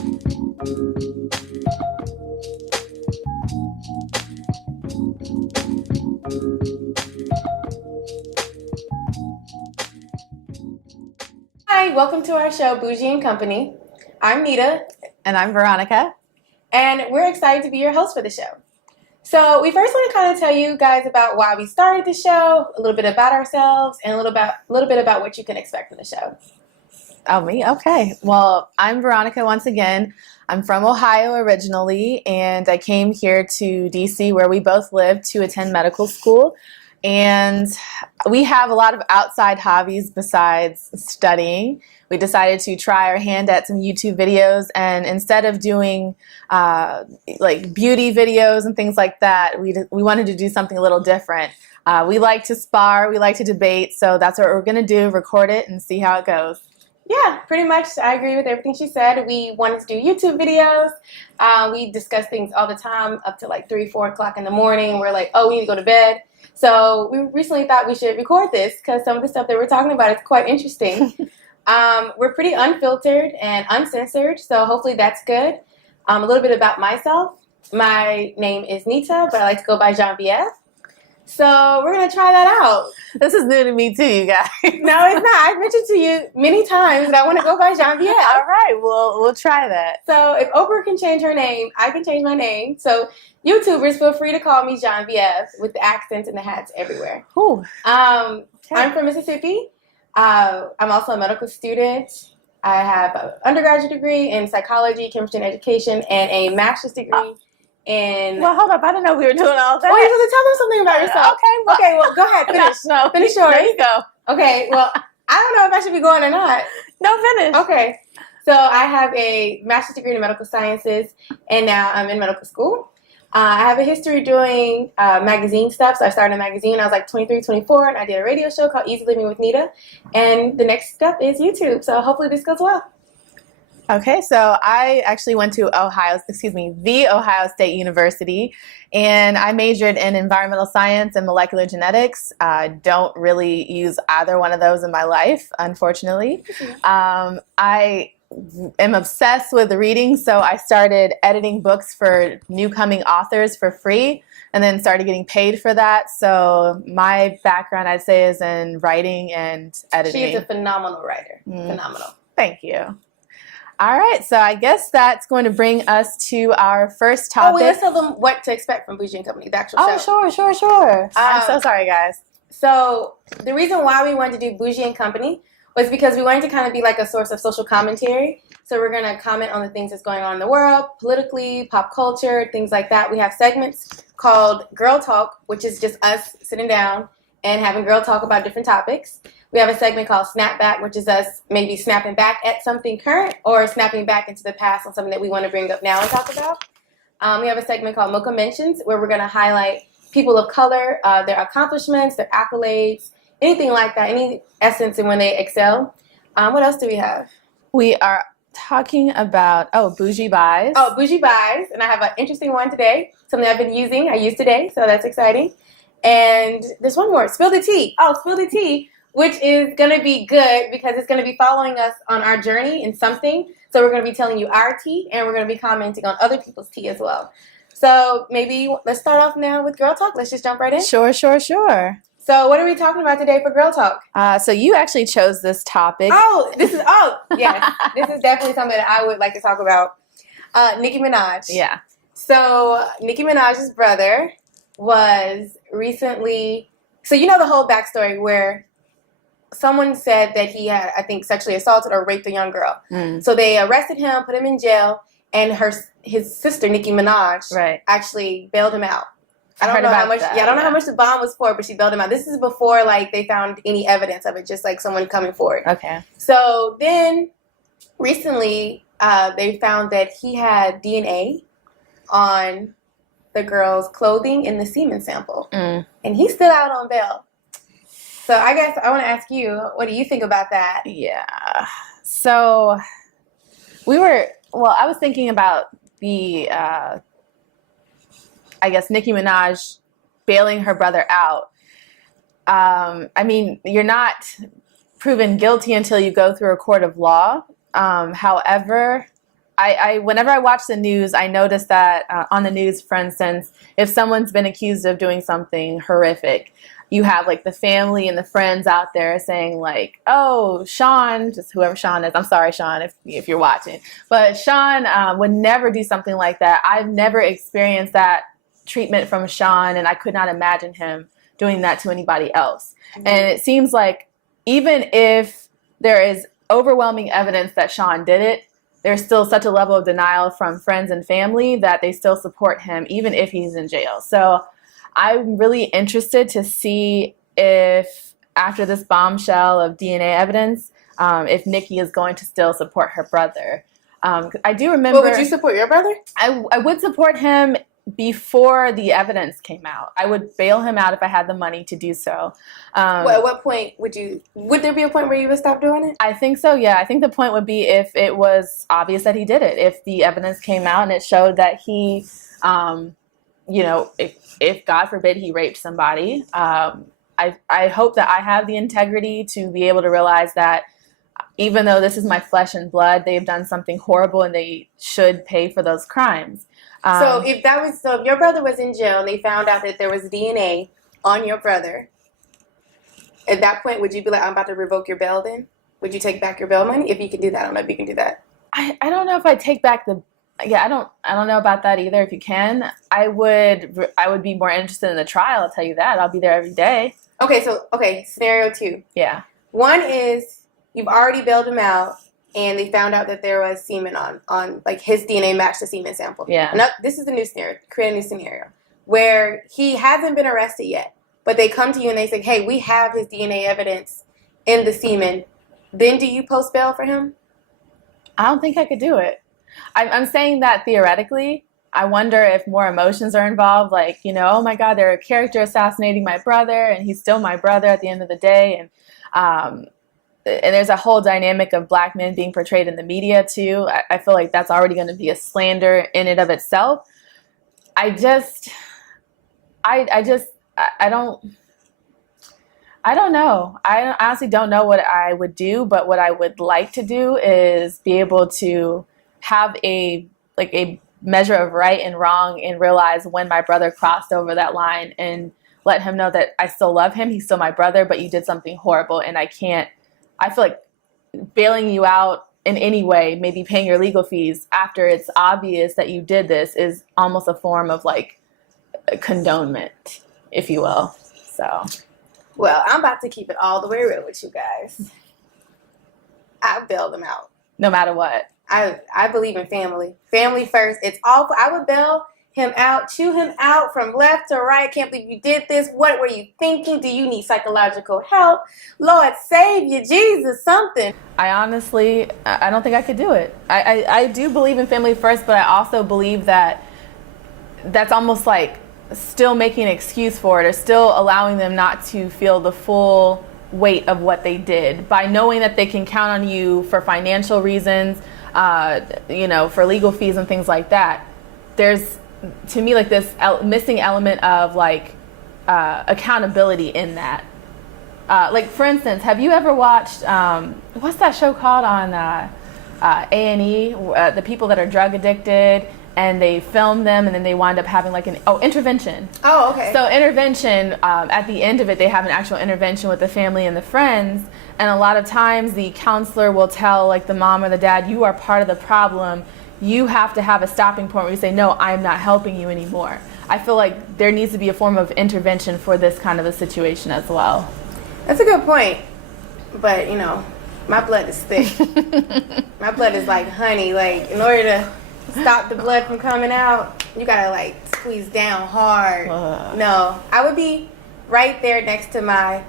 Hi, welcome to our show, Bougie & Company. I'm Nita. And I'm Veronica. And we're excited to be your host for the show. So we first want to kind of tell you guys about why we started the show, a little bit about ourselves, and a little bit about what you can expect from the show. Oh, me? Okay. Well, I'm Veronica once again. I'm from Ohio originally, and I came here to DC, where we both live, to attend medical school. And we have a lot of outside hobbies besides studying. We decided to try our hand at some YouTube videos, and instead of doing like beauty videos and things like that, we wanted to do something a little different. We like to spar, we like to debate, so that's what we're going to do, record it and see how it goes. Yeah, pretty much. I agree with everything she said. We wanted to do YouTube videos. We discuss things all the time up to like 3, 4 o'clock in the morning. We're like, oh, we need to go to bed. So we recently thought we should record this because some of the stuff that we're talking about is quite interesting. We're pretty unfiltered and uncensored, so hopefully that's good. A little bit about myself. My name is Nita, but I like to go by Genevieve. So we're going to try that out. This is new to me too, you guys. No, it's not. I've mentioned to you many times that I want to go by Genevieve. All right, we'll try that. So if Oprah can change her name, I can change my name. So YouTubers, feel free to call me Genevieve with the accents and the hats everywhere. Okay. I'm from Mississippi. I'm also a medical student. I have an undergraduate degree in psychology, chemistry, and education, and a master's degree in... Well, hold up. I didn't know we were doing all that. Oh, you're going to tell them something about yourself. Okay, well, go ahead. Finish. No, finish yours. There you go. Okay, well, I don't know if I should be going or not. No, finish. Okay. So I have a master's degree in medical sciences, and now I'm in medical school. I have a history doing magazine stuff. So I started a magazine when I was like 23, 24, and I did a radio show called Easy Living with Nita. And the next step is YouTube. So hopefully this goes well. Okay, so I actually went to the Ohio State University, and I majored in environmental science and molecular genetics. I don't really use either one of those in my life, unfortunately. I am obsessed with reading, so I started editing books for new coming authors for free, and then started getting paid for that. So my background, I'd say, is in writing and editing. She is a phenomenal writer. Phenomenal. Thank you. All right, so I guess that's going to bring us to our first topic. Oh, wait, let's tell them what to expect from Bougie & Company, the actual show. Sure. I'm so sorry, guys. So the reason why we wanted to do Bougie & Company was because we wanted to kind of be like a source of social commentary. So we're going to comment on the things that's going on in the world, politically, pop culture, things like that. We have segments called Girl Talk, which is just us sitting down and having girl talk about different topics. We have a segment called Snapback, which is us maybe snapping back at something current or snapping back into the past on something that we want to bring up now and talk about. We have a segment called Mocha Mentions, where we're going to highlight people of color, their accomplishments, their accolades, anything like that, any essence in when they excel. What else do we have? We are talking about, Bougie Buys. Oh, Bougie Buys, and I have an interesting one today, something I've been using. I used today, so that's exciting. And there's one more, Spill the Tea. Oh, Spill the Tea, which is going to be good because it's going to be following us on our journey in something. So we're going to be telling you our tea, and we're going to be commenting on other people's tea as well. So maybe let's start off now with Girl Talk. Let's just jump right in. Sure. So what are we talking about today for Girl Talk? So you actually chose this topic. Yes. This is definitely something that I would like to talk about. Nicki Minaj. Yeah. So Nicki Minaj's brother was recently, so you know the whole backstory where someone said that he had, I think, sexually assaulted or raped a young girl. So they arrested him, put him in jail, and his sister, Nicki Minaj, actually bailed him out. I don't know how much. I don't know how much the bond was for, but she bailed him out. This is before like they found any evidence of it, just like someone coming forward. Okay. So then, recently, they found that he had DNA on the girl's clothing in the semen sample, and he's still out on bail. So I guess I want to ask you, what do you think about that? Yeah. So I was thinking about the, Nicki Minaj bailing her brother out. I mean, you're not proven guilty until you go through a court of law. However, whenever I watch the news, I notice that on the news, for instance, if someone's been accused of doing something horrific, you have like the family and the friends out there saying like, oh, Sean, just whoever Sean is. I'm sorry, Sean, if you're watching. But Sean would never do something like that. I've never experienced that treatment from Sean, and I could not imagine him doing that to anybody else. Mm-hmm. And it seems like even if there is overwhelming evidence that Sean did it, there's still such a level of denial from friends and family that they still support him even if he's in jail. So I'm really interested to see if after this bombshell of DNA evidence, if Nicki is going to still support her brother. I do remember... Well, would you support your brother? I would support him before the evidence came out. I would bail him out if I had the money to do so. Well, at what point would there be a point where you would stop doing it? I think so, yeah. I think the point would be if it was obvious that he did it. If the evidence came out and it showed that he, if God forbid he raped somebody, I hope that I have the integrity to be able to realize that even though this is my flesh and blood, they've done something horrible and they should pay for those crimes. So if your brother was in jail and they found out that there was DNA on your brother, at that point, would you be like, I'm about to revoke your bail then? Would you take back your bail money? If you can do that, I don't know if you can do that. I don't know if I'd take back I don't know about that either. If you can, I would be more interested in the trial. I'll tell you that. I'll be there every day. Okay, scenario 2. Yeah. One is you've already bailed him out and they found out that there was semen on like his DNA matched the semen sample. Yeah. And this is a new scenario, create a new scenario where he hasn't been arrested yet, but they come to you and they say, hey, we have his DNA evidence in the semen. Then do you post bail for him? I don't think I could do it. I'm saying that theoretically. I wonder if more emotions are involved, like, oh my God, they're a character assassinating my brother and he's still my brother at the end of the day. And there's a whole dynamic of black men being portrayed in the media too. I feel like that's already going to be a slander in and of itself. I don't know. I honestly don't know what I would do, but what I would like to do is be able to have a measure of right and wrong and realize when my brother crossed over that line and let him know that I still love him. He's still my brother, but you did something horrible and I feel like bailing you out in any way, maybe paying your legal fees after it's obvious that you did this is almost a form of like condonement, if you will. So, well, I'm about to keep it all the way real with you guys. I bailed them out. No matter what. I believe in family. Family first. It's awful. I would bail him out, chew him out from left to right. Can't believe you did this. What were you thinking? Do you need psychological help? Lord, save you, Jesus, something. I don't think I could do it. I do believe in family first, but I also believe that that's almost like still making an excuse for it or still allowing them not to feel the full weight of what they did by knowing that they can count on you for financial reasons, for legal fees and things like that. There's, to me, like this missing element of like accountability in that. Like, for instance, have you ever watched, what's that show called on A&E, the people that are drug addicted and they film them and then they wind up having like Intervention. Oh, okay. So Intervention, at the end of it, they have an actual intervention with the family and the friends. And a lot of times the counselor will tell like the mom or the dad, you are part of the problem. You have to have a stopping point where you say, no, I'm not helping you anymore. I feel like there needs to be a form of intervention for this kind of a situation as well. That's a good point. But, my blood is thick. My blood is like honey. Like, in order to stop the blood from coming out, you gotta like squeeze down hard. No, I would be right there next to my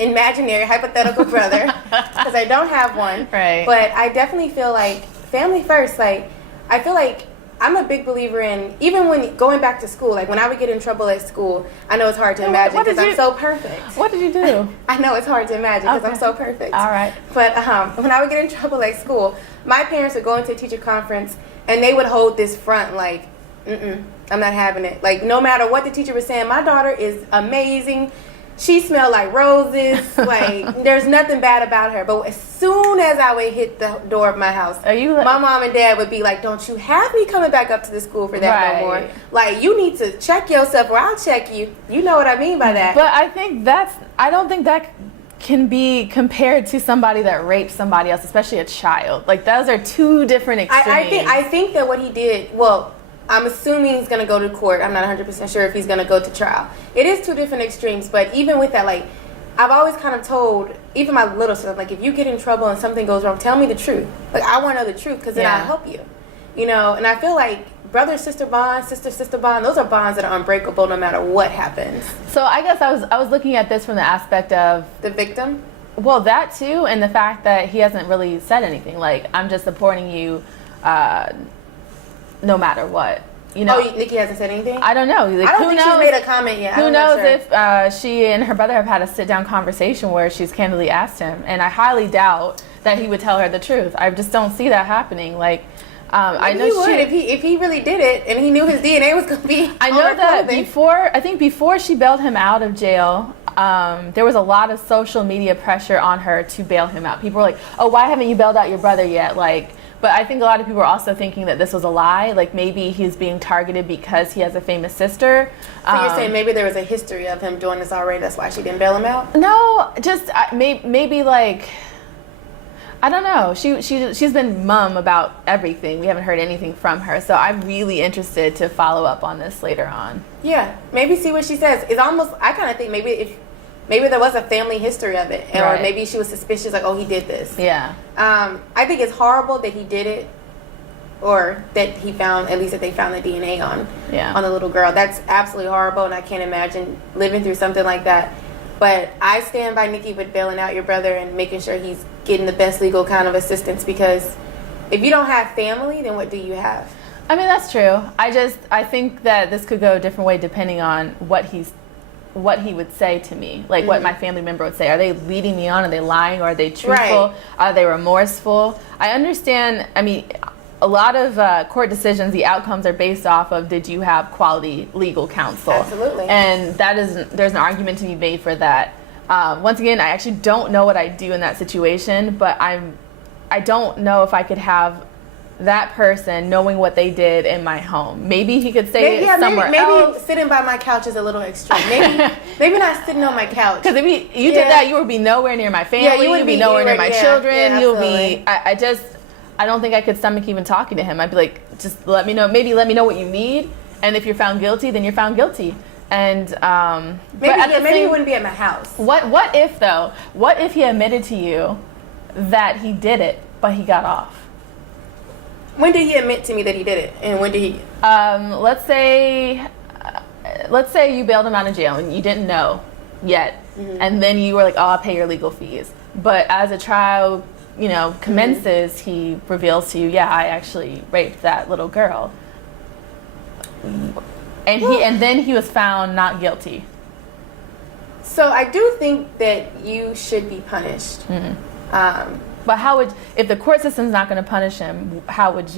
imaginary hypothetical brother because I don't have one. Right. But I definitely feel like family first. Like, I feel like I'm a big believer in, even when going back to school, like when I would get in trouble at school, I know it's hard to imagine because I'm so perfect. What did you do? I know it's hard to imagine because I'm so perfect. All right. But when I would get in trouble at school, my parents would go into a teacher conference and they would hold this front like, I'm not having it. Like, no matter what the teacher was saying, my daughter is amazing. She smelled like roses. Like, there's nothing bad about her. But as soon as I would hit the door of my house, my mom and dad would be like, don't you have me coming back up to the school for that no more. Like, you need to check yourself or I'll check you. You know what I mean by that. But I don't think that can be compared to somebody that raped somebody else, especially a child. Like, those are two different extremes. I think that what he did, well, I'm assuming he's going to go to court. I'm not 100% sure if he's going to go to trial. It is two different extremes, but even with that, like, I've always kind of told, even my little sister, like, if you get in trouble and something goes wrong, tell me the truth. Like, I want to know the truth because then I'll help you. You know, and I feel like brother-sister bond, sister-sister bond, those are bonds that are unbreakable no matter what happens. So I guess I was looking at this from the aspect of the victim. Well, that too, and the fact that he hasn't really said anything. Like, I'm just supporting you no matter what. You know, Nicki hasn't said anything? I don't know. Like, I don't think she's made a comment yet. Who knows if she and her brother have had a sit-down conversation where she's candidly asked him, and I highly doubt that he would tell her the truth. I just don't see that happening. Like, I know he would if he really did it and he knew his DNA was going to be. I know that before she bailed him out of jail, there was a lot of social media pressure on her to bail him out. People were like, "Oh, why haven't you bailed out your brother yet?" Like, but I think a lot of people were also thinking that this was a lie. Like, maybe he's being targeted because he has a famous sister. So you're saying maybe there was a history of him doing this already. That's why she didn't bail him out? No, just maybe like, I don't know. She's been mum about everything. We haven't heard anything from her. So I'm really interested to follow up on this later on. Yeah, maybe see what she says. It's almost, I kind of think maybe there was a family history of it, or maybe she was suspicious, like, oh, he did this. Yeah. I think it's horrible that he did it, or that he found, at least that they found the DNA on the little girl. That's absolutely horrible, and I can't imagine living through something like that. But I stand by Nicki with bailing out your brother and making sure he's getting the best legal kind of assistance, because if you don't have family, then what do you have? I mean, that's true. I think that this could go a different way depending on what he would say to me, like what my family member would say. Are they leading me on? Are they lying? Or are they truthful? Are they remorseful? I understand. I mean, a lot of court decisions, the outcomes are based off of, did you have quality legal counsel? Absolutely. And there's an argument to be made for that. Once again, I actually don't know what I'd do in that situation, but I don't know if I could have that person knowing what they did in my home. Maybe he could stay somewhere else. Maybe sitting by my couch is a little extreme. Maybe not sitting on my couch. Because if you did that, you would be nowhere near my family. You would be nowhere near my children. You'll be. I don't think I could stomach even talking to him. I'd be like, just let me know. Maybe let me know what you need. And if you're found guilty, then you're found guilty. And maybe he wouldn't be at my house. What if though? What if he admitted to you that he did it, but he got off? When did he admit to me that he did it, and when did he? Let's say you bailed him out of jail and you didn't know yet, and then you were like, "Oh, I'll pay your legal fees." But as a trial, commences, he reveals to you, "Yeah, I actually raped that little girl," and then he was found not guilty. So I do think that you should be punished. But if the court system's not going to punish him, would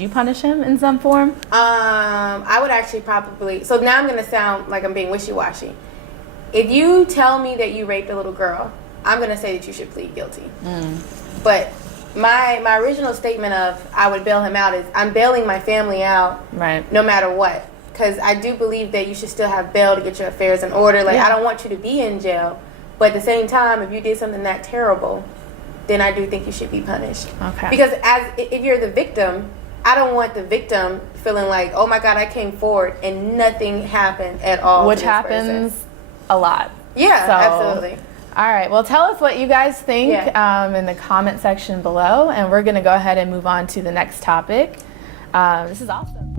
you punish him in some form? I would actually probably, so now I'm going to sound like I'm being wishy-washy. If you tell me that you raped a little girl, I'm going to say that you should plead guilty. But my original statement of I would bail him out is I'm bailing my family out no matter what. Because I do believe that you should still have bail to get your affairs in order. Like, I don't want you to be in jail. But at the same time, if you did something that terrible, then I do think you should be punished. Okay. Because if you're the victim, I don't want the victim feeling like, oh my God, I came forward and nothing happened at all. Which happens a lot. Yeah, absolutely. All right. Well, tell us what you guys think in the comment section below, and we're going to go ahead and move on to the next topic. This is awesome.